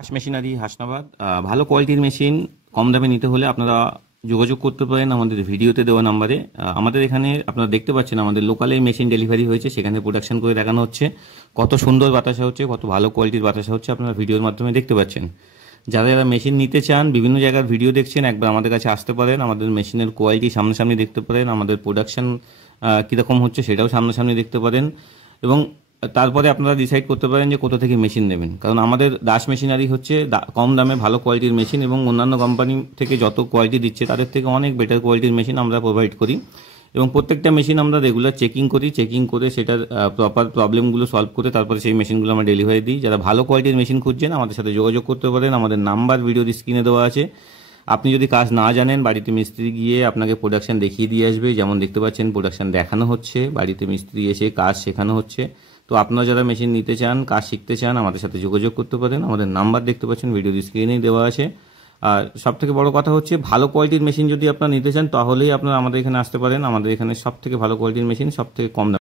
হাস machinery Hasnabad ভালো কোয়ালিটির machine কম দামে নিতে হলে আপনারা যোগাযোগ করতে পারেন আমাদের ভিডিওতে দেওয়া নাম্বারে। আমাদের এখানে আপনারা দেখতে পাচ্ছেন আমাদের লোকালে মেশিন ডেলিভারি হয়েছে, সেখানে প্রোডাকশন করে দেখানো হচ্ছে, কত সুন্দর বাতাসা হচ্ছে, কত ভালো কোয়ালিটির বাতাসা হচ্ছে আপনারা ভিডিওর মাধ্যমে দেখতে পাচ্ছেন। যারা যারা মেশিন নিতে চান, বিভিন্ন জায়গার ভিডিও দেখছেন, একবার আমাদের কাছে আসতে পারেন, আমাদের মেশিনের কোয়ালিটি সামনাসামনি দেখতে পারেন, আমাদের প্রোডাকশন কীরকম হচ্ছে সেটাও সামনাসামনি দেখতে পারেন, এবং তারপরে আপনারা ডিসাইড করতে পারেন যে কোথা থেকে মেশিন নেবেন। কারণ আমাদের দাস মেশিনারি হচ্ছে কম দামে ভালো কোয়ালিটির মেশিন, এবং অন্যান্য কোম্পানি থেকে যত কোয়ালিটি দিচ্ছে তাদের থেকে অনেক বেটার কোয়ালিটির মেশিন আমরা প্রোভাইড করি। এবং প্রত্যেকটা মেশিন আমরা রেগুলার চেকিং করি, চেকিং করে সেটার প্রপার প্রবলেমগুলো সলভ করে তারপরে সেই মেশিনগুলো আমরা ডেলিভারি দিই। যারা ভালো কোয়ালিটির মেশিন খুঁজছেন আমাদের সাথে যোগাযোগ করতে পারেন, আমাদের নাম্বার ভিডিওর স্ক্রিনে দেওয়া আছে। আপনি যদি কাজ না জানেন, বাড়িতে মিস্ত্রি গিয়ে আপনাকে প্রোডাকশন দেখিয়ে দিয়ে আসবে, যেমন দেখতে পাচ্ছেন প্রোডাকশন দেখানো হচ্ছে, বাড়িতে মিস্ত্রি এসে কাজ শেখানো হচ্ছে। তো আপনারা যারা মেশিন নিতে চান, কাজ শিখতে চান, আমাদের সাথে যোগাযোগ করতে পারেন, আমাদের নাম্বার দেখতে পাচ্ছেন ভিডিওর স্ক্রিনেই দেওয়া আছে। আর সবথেকে বড় কথা হচ্ছে, ভালো কোয়ালিটির মেশিন যদি আপনারা নিতে চান তাহলেই আপনারা আমাদের এখানে আসতে পারেন। আমাদের এখানে সবথেকে ভালো কোয়ালিটির মেশিন সবথেকে কম দামে